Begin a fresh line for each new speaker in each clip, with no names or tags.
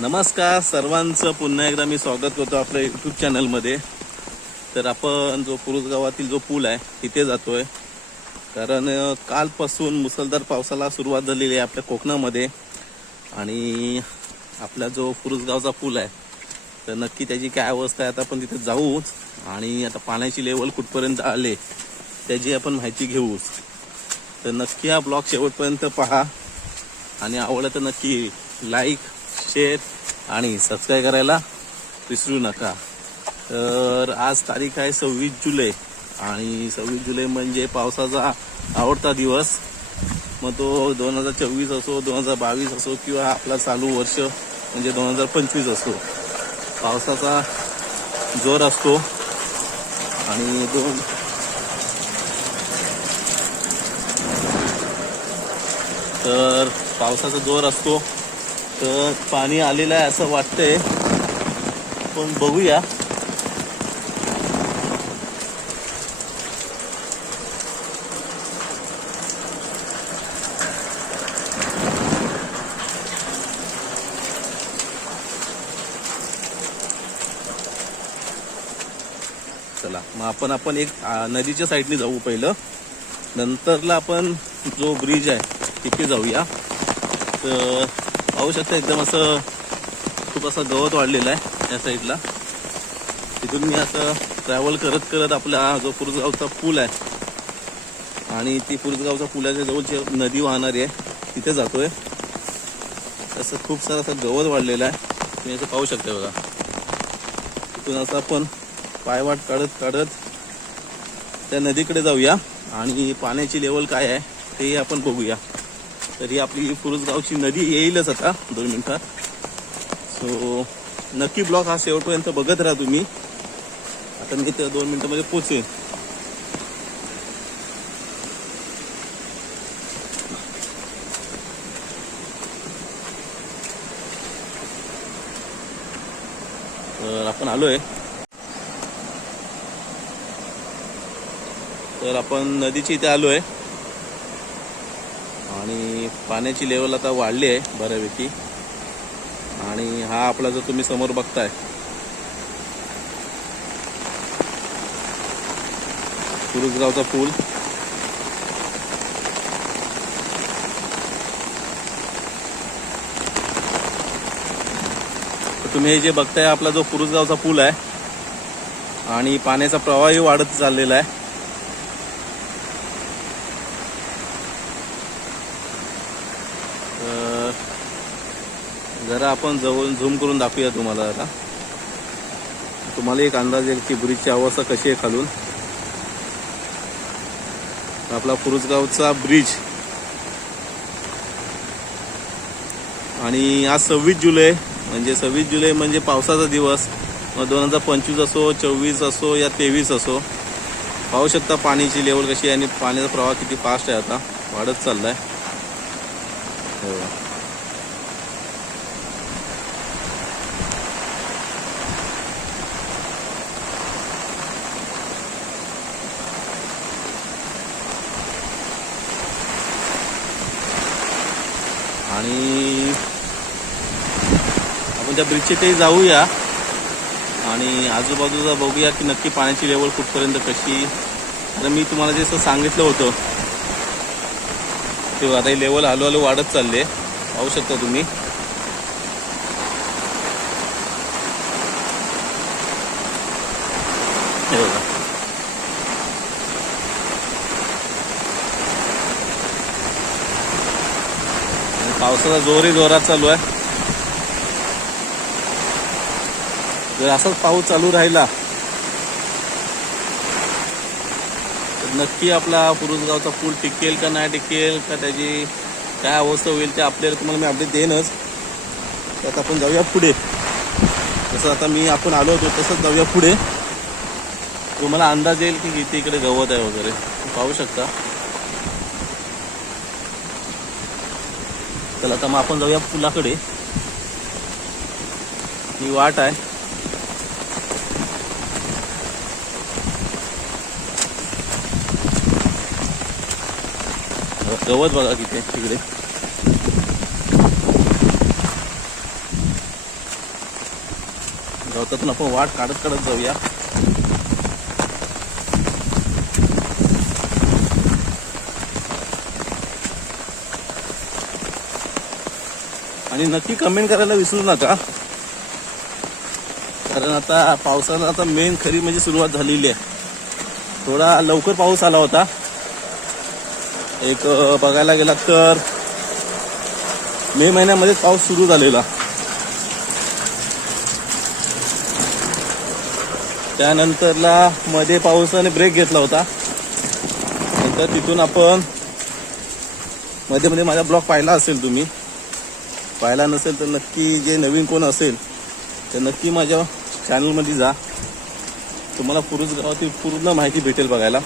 नमस्कार सर्वांचं पुन्हा एकदा मी स्वागत करतो आपल्या यूट्यूब चॅनलमध्ये तर आपण जो पुरुष गावातील जो पूल आहे तिथे जातो आहे कारण कालपासून मुसळधार पावसाला सुरुवात झालेली आहे आपल्या कोकणामध्ये. आणि आपला जो पुरुषगावचा पूल आहे तर नक्की त्याची काय अवस्था आहे आता आपण तिथे जाऊच. आणि आता पाण्याची लेवल कुठपर्यंत आले त्याची आपण माहिती घेऊच. तर नक्की हा ब्लॉग शेवटपर्यंत पहा. आणि आवडलं तर नक्की लाईक शेअर आणि सबस्क्राईब करायला विसरू नका. तर आज तारीख आहे सव्वीस जुलै आणि सव्वीस जुलै म्हणजे पावसाचा आवडता दिवस. मग तो दोन हजार चोवीस असो दोन हजार बावीस असो किंवा आपला चालू वर्ष म्हणजे दोन हजार पंचवीस असो पावसाचा जोर असतो. आणि दोन तर पावसाचा जोर असतो. तर पाणी आलेलं आहे असं वाटतंय. पण बघूया. चला मग आपण आपण एक नदीच्या साईडने जाऊ पहिलं. नंतरला आपण जो ब्रिज आहे तिथे जाऊया. तर पाहू शकता एकदम असं खूप असं गवत वाढलेलं आहे या साईडला. तिथून मी असं ट्रॅव्हल करत करत आपला जो पुरसगावचा पूल आहे आणि ती पुरजगावचा पुलाच्या जवळची नदी वाहणारी आहे तिथे जातोय. असं खूप सारं असं गवत वाढलेलं आहे. तुम्ही असं पाहू शकता बघा. तिथून असं आपण पायवाट काढत काढत त्या नदीकडे जाऊया आणि पाण्याची लेवल काय आहे ते आपण बघूया. तर ही आपली पुरुषगावची नदी येईलच आता दोन मिनिटात सो नक्की ब्लॉक हा शेवटपर्यंत बघत राहा तुम्ही. आता मी तर दोन मिनिटामध्ये पोचेन तर आपण आलोय. तर आपण नदीची इथे आलोय. पाण्याची लेवल आता वाढली आहे बऱ्यापैकी. आणि हा आपला जो तुम्ही समोर बघताय. पुरुषगावचा पूल. तर तुम्ही हे जे बघताय आपला जो पुरुषगावचा पूल आहे आणि पाण्याचा प्रवाहही वाढत चाललेला आहे. आता आपण जवळ झूम करून दाखवूया तुम्हाला आता. तुम्हाला एक अंदाज येईल की ब्रिजची अवस्था कशी आहे खालून. आपला पुरुषगावचा ब्रिज. आणि आज सव्वीस जुलै म्हणजे सव्वीस जुलै म्हणजे पावसाचा दिवस. मग दोन हजार पंचवीस असो चोवीस असो या तेवीस असो पाहू शकता पाण्याची लेवल कशी आहे आणि पाण्याचा प्रवाह किती फास्ट आहे आता. वाढत चाललाय. हो. आणि आपण त्या ब्रिजचे ते जाऊया. आणि आजूबाजूला बघूया की नक्की पाण्याची लेवल कुठपर्यंत कशी तर मी तुम्हाला जे असं सांगितलं होतं ते आता ही लेवल हळूहळू वाढत चालले पाहू शकता तुम्ही. पावसाचा जोरही जोरात चालू आहे. जर असाच पाऊस चालू राहिला तर नक्की आपला पुरुषगावचा पूल टिकेल का नाही टिकेल का त्याची काय अवस्था होईल ते आपल्याला तुम्हाला मी अपडेट देईनच. तर आता आपण जाऊया पुढे. जसं आता मी आपण आलो होतो तसंच जाऊया पुढे. तुम्हाला अंदाज येईल की किती इकडे गवत आहे वगैरे. पाहू शकता. चला आता मग आपण जाऊया पुलाकडे. ही वाट आहे. गवत बघा तिथे तिकडे. गवतातून आपण वाट काढत काढत जाऊया. आणि नक्की कमेंट करायला विसरू नका. कारण आता पावसाला आता मेन खरी म्हणजे सुरुवात झालेली आहे. थोडा लवकर पाऊस आला होता. एक बघायला गेला तर मे महिन्यामध्येच पाऊस सुरू झालेला. त्यानंतरला मध्ये पावसाने ब्रेक घेतला होता. नंतर तिथून आपण मध्ये मध्ये माझा ब्लॉग पाहिला असेल तुम्ही. पाहिला नसेल तर नक्की जे नवीन कोण असेल तर नक्की माझ्या चॅनलमध्ये जा. तुम्हाला पुरुष गावातील पूर्ण माहिती भेटेल बघायला.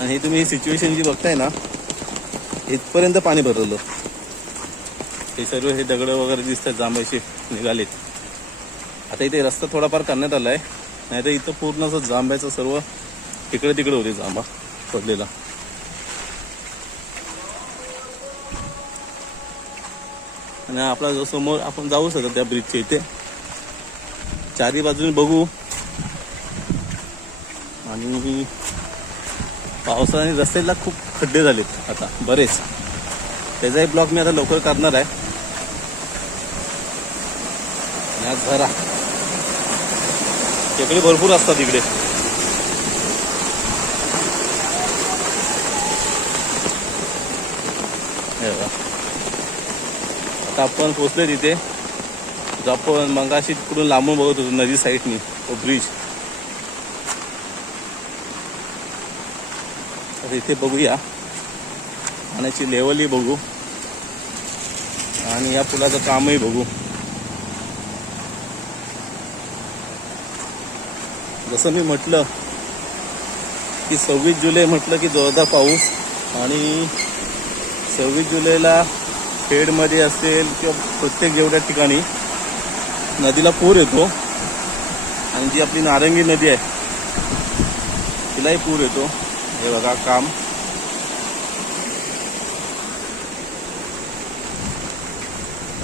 आणि हे तुम्ही सिच्युएशन जी बघताय ना इथपर्यंत पाणी भरलेलं. हे सर्व हे दगड वगैरे दिसतात जांभळीचे निघालेत. आता इथे रस्ता थोडाफार करण्यात आला आहे नाही तर इथं पूर्ण असं जांभ्याचं सर्व तिकडे तिकडे होते जांभा पडलेला. आणि आपला जो समोर आपण जाऊ शकतो त्या ब्रिजच्या इथे. चारी बाजूने बघू. आणि पावसाने रस्त्याला खूप खड्डे झालेत आता बरेच. त्याचाही ब्लॉग मी आता लवकर करणार आहे. घरा तिकडे भरपूर असतात इकडे. हे आता आपण पोचलो तिथे. जो आपण मंगाशी तिकडून लांबून बघत होतो नदी साईडनी तो ब्रिज तर इथे बघूया. पाण्याची लेवलही बघू. आणि या पुलाचं कामही बघू. जसं मी म्हटलं की सव्वीस जुलै म्हटलं की जोरदार पाऊस आणि सव्वीस जुलैला खेडमध्ये असेल किंवा प्रत्येक जेवढ्या ठिकाणी नदीला पूर येतो आणि जी आपली नारंगी नदी आहे तिलाही पूर येतो. हे बघा काम.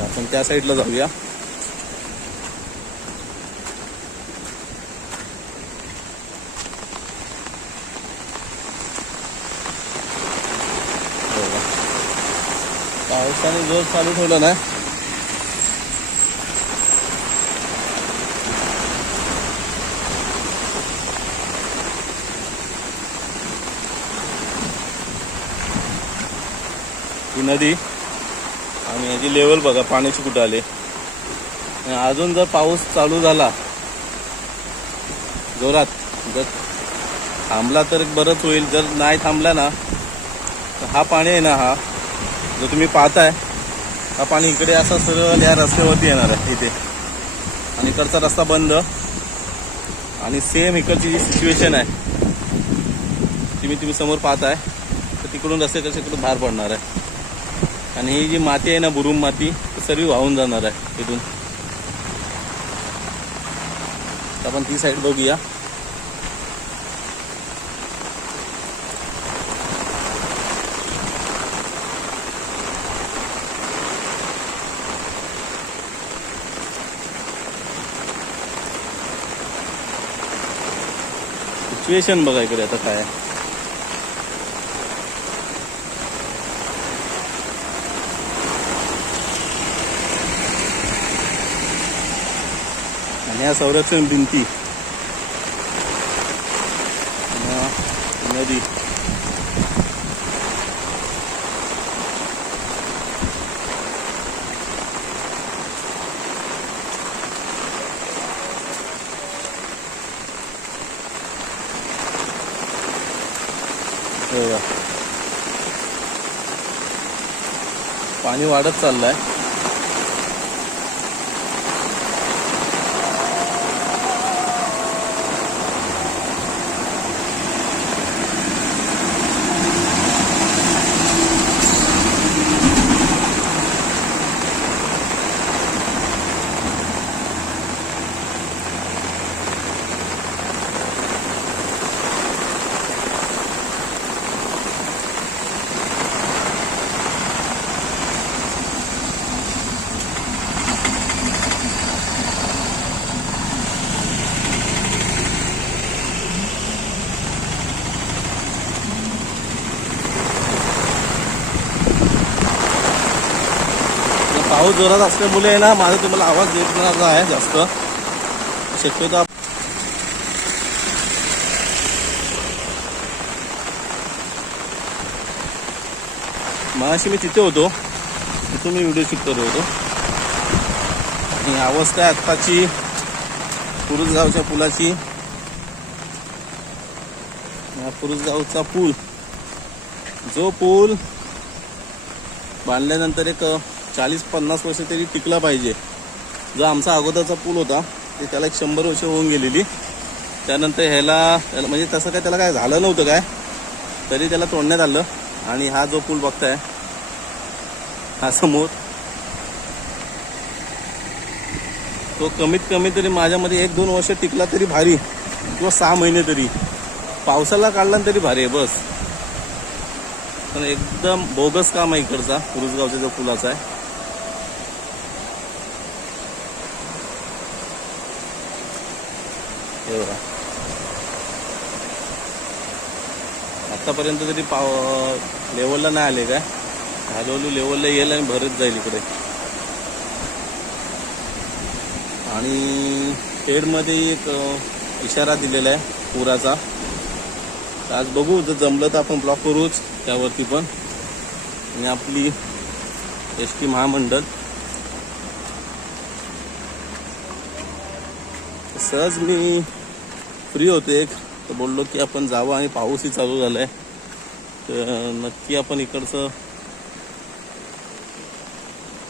आपण त्या साईडला जाऊया हे बघा. पावसाने जोर चालू ठेवलं ना. ही नदी आणि याची लेवल बघा पाण्याची कुठं आले. अजून जर पाऊस चालू झाला जोरात जर थांबला तर बरंच होईल. जर नाही थांबला ना तर हा पाणी आहे ना हा जो तुम्ही पाहताय हा पाणी इकडे असा सरळ या रस्त्यावरती येणार आहे इथे. आणि इकडचा रस्ता बंद. आणि सेम इकडची जी सिच्युएशन आहे ती मी तुम्ही समोर पाहताय तर तिकडून रस्ते तसे इकडून बाहेर पडणार आहे. आणि ही जी माती आहे ना बुरुम माती ती सर्व वाहून जाणार आहे इथून. तर आपण ती साईड बघूया. सिच्युएशन बघा इकडे आता काय आणि या संरक्षण भिंती आणि हा नदी हे बघा. पाणी वाढत चाललंय. पाऊस जोरात असल्यामुळे आहे ना माझा तुम्हाला आवाज येत नाही आहे जास्त. शक्यतो आप- मगाशी मी तिथे होतो. तिथून मी व्हिडिओ शूट करत होतो. आणि अवस्था काय आत्ताची? पुरुषगावच्या पुलाची. पुरुषगावचा पूल. जो पूल बांधल्यानंतर एक चाळीस पन्नास वर्ष तरी टिकला पाहिजे. जो आमचा अगोदरचा पूल होता ते त्याला एक शंभर वर्ष होऊन गेलेली. त्यानंतर ह्याला त्याला म्हणजे तसं काय त्याला काय झालं नव्हतं काय? तरी त्याला तोडण्यात आलं आणि हा जो पूल बघताय हा समोर तो कमीत कमी तरी माझ्यामध्ये एक दोन वर्ष टिकला तरी भारी. किंवा सहा महिने तरी. पावसाला काढला तरी भारी आहे बस. पण एकदम बोगस काम आहे इकडचा पुरुषगावच्या जो पुलाचा आहे हे बघा आतापर्यंत तरी पाव लेवलला नाही आले काय? हळूहळू लेवलला येईल आणि भरत जाईल इकडे. आणि खेडमध्ये एक इशारा दिलेला आहे पुराचा. आज बघू जर जमलं तर आपण ब्लॉक करूच त्यावरती पण. आणि आपली एस टी महामंडळ. सहज मी फ्री होते एक. तर बोललो की आपण जावं आणि पाऊसही चालू झालाय. तर नक्की आपण इकडचं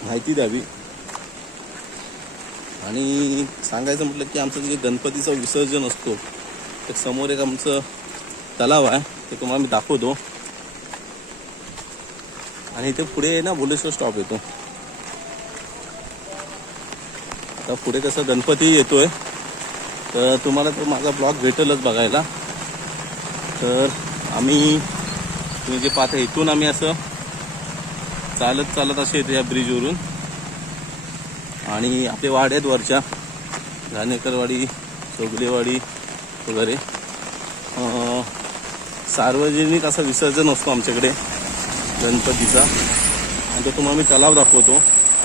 माहिती द्यावी. आणि सांगायचं म्हटलं की आमचं जे गणपतीचं विसर्जन असतो. तर समोर एक आमचं तलाव आहे. ते तुम्हाला मी दाखवतो. आणि इथे पुढे ना भुलेश्वर स्टॉप येतो. आता पुढे कसं गणपती येतोय. तर तुम्हाला तो माझा ब्लॉग भेटेलच बघायला. तर आम्ही तुम्ही जे पाहता इथून आम्ही असं चालत चालत असे येते या ब्रिजवरून. आणि आपले वाड्यात वरच्या. घाणेकरवाडी चोगलेवाडी वगैरे. सार्वजनिक असं विसर्जन असतो आमच्याकडे गणपतीचा. आणि तो तुम्हाला मी तलाव दाखवतो.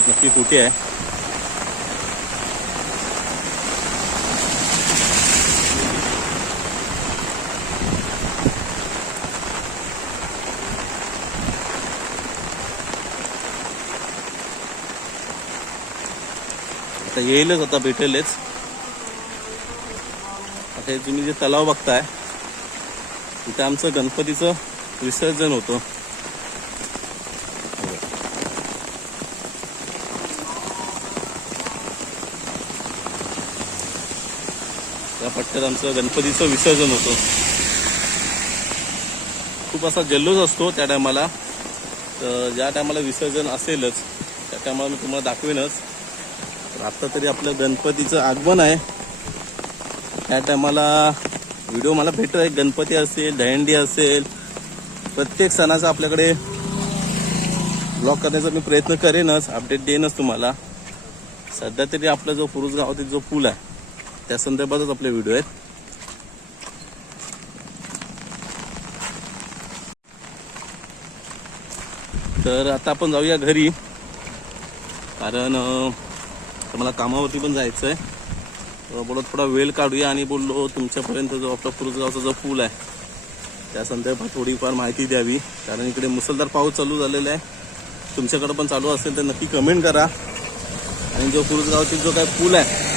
नक्की कुठे आहे? आता येईलच आता भेटेलच. आता हे तुम्ही जे तलाव बघताय तिथे आमचं गणपतीचं विसर्जन होतं. त्या पट्ट्यात आमचं गणपतीचं विसर्जन होतं. खूप असा जल्लोष असतो त्या टायमाला. तर ज्या टायमाला विसर्जन असेलच त्या टायमाला मी तुम्हाला दाखवेनच. आत्ता आता तरी आपलं गणपतीचं आगमन आहे. त्या टायमाला व्हिडिओ मला भेटत आहे गणपती असेल दहंडी असेल प्रत्येक सणाचा आपल्याकडे ब्लॉग करण्याचा मी प्रयत्न करेनच. अपडेट देईनच तुम्हाला. सध्या तरी आपला जो पुरुष गावातील जो पूल आहे त्या संदर्भातच आपले व्हिडिओ आहेत. तर आता आपण जाऊया घरी. कारण तर मला कामावरती पण जायचं आहे बोलत थोडा वेळ काढूया आणि बोललो तुमच्यापर्यंत जो आपला पुरुषगावचा जो पूल आहे त्या संदर्भात थोडीफार माहिती द्यावी. कारण इकडे मुसळधार पाऊस चालू झालेला आहे. तुमच्याकडं पण चालू असेल तर नक्की कमेंट करा. आणि जो पुरुषगावची जो काय पूल आहे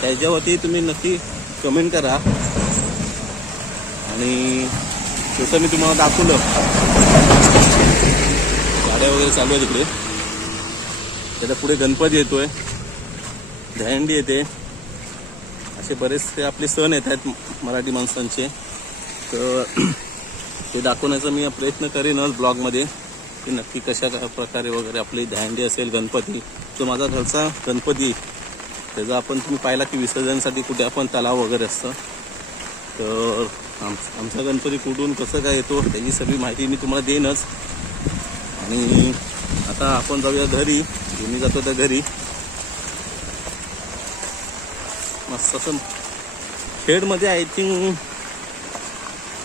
त्याच्यावरती तुम्ही नक्की कमेंट करा. आणि जसं मी तुम्हाला दाखवलं गाड्या वगैरे चालू आहे तिकडे त्याच्या पुढे गणपती येतोय. दहंडी येते. असे बरेचसे आपले सण येत आहेत मराठी माणसांचे. तर ते दाखवण्याचा मी प्रयत्न करेनच ब्लॉगमध्ये की नक्की कशा प्रकारे वगैरे आपली दहंडी असेल गणपती. तो माझा घरचा गणपती त्याचा आपण तुम्ही पाहिला की विसर्जनासाठी कुठे आपण तलाव वगैरे असतं. तर आम आमचा गणपती कुठून कसं काय येतो त्याची सगळी माहिती मी तुम्हाला देईनच. आणि आता आपण जाऊया घरी. मी जातो त्या घरी. मस्त असं खेडमध्ये आय थिंक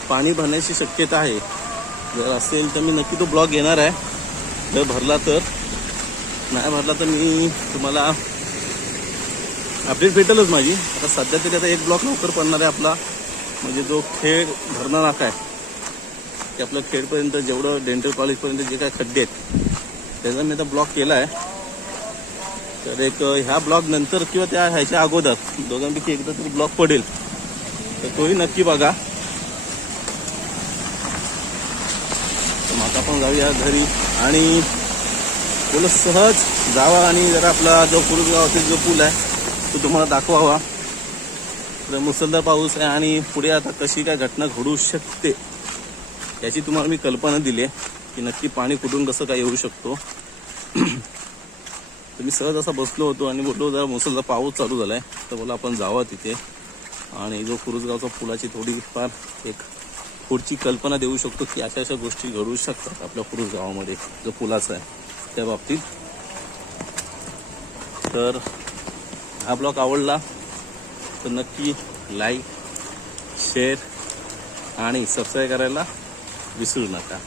पाणी भरण्याची शक्यता आहे. जर असेल तर मी नक्की तो ब्लॉग येणार आहे. जर भरला तर. नाही भरला तर मी तुम्हाला अपडेट भेटेलच माझी. आता सध्या तरी आता एक ब्लॉक लवकर पडणार आहे आपला. म्हणजे जो खेड धरणा नाका आहे. ते आपलं खेडपर्यंत जेवढं डेंटल कॉलेजपर्यंत जे काय खड्डे आहेत. त्याचा मी आता ब्लॉक केला आहे तर एक ह्या ब्लॉक नंतर किंवा त्या ह्याच्या अगोदर दोघांपैकी एकदा तरी ब्लॉक पडेल. तर तोही नक्की बघा. तर मग आता आपण जाऊया घरी. आणि बोल सहज जावा आणि जरा आपला जो पुरुष गावातील जो पूल आहे तो तुम्हाला दाखवावा. तर मुसळधार पाऊस आहे आणि पुढे आता कशी काय घटना घडू शकते याची तुम्हाला मी कल्पना दिली आहे. की नक्की पाणी कुठून कसं काय येऊ शकतो. तर मी सहज असा बसलो होतो आणि बोललो जरा मुसळधार पाऊस चालू झालाय. तर बोला आपण जावा तिथे. आणि जो कुरुजगावचा पुलाची थोडीफार एक पुढची कल्पना देऊ शकतो की अशा अशा गोष्टी घडू शकतात आपल्या कुरुजगावामध्ये जो पुलाचा आहे. त्या बाबतीत. तर हा ब्लॉग आवडला तर नक्की लाईक शेअर आणि सबस्क्राईब करायला विसरू नका.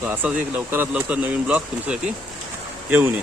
सो असाच एक लवकरात लवकर नवीन ब्लॉग तुमच्यासाठी घेऊन ये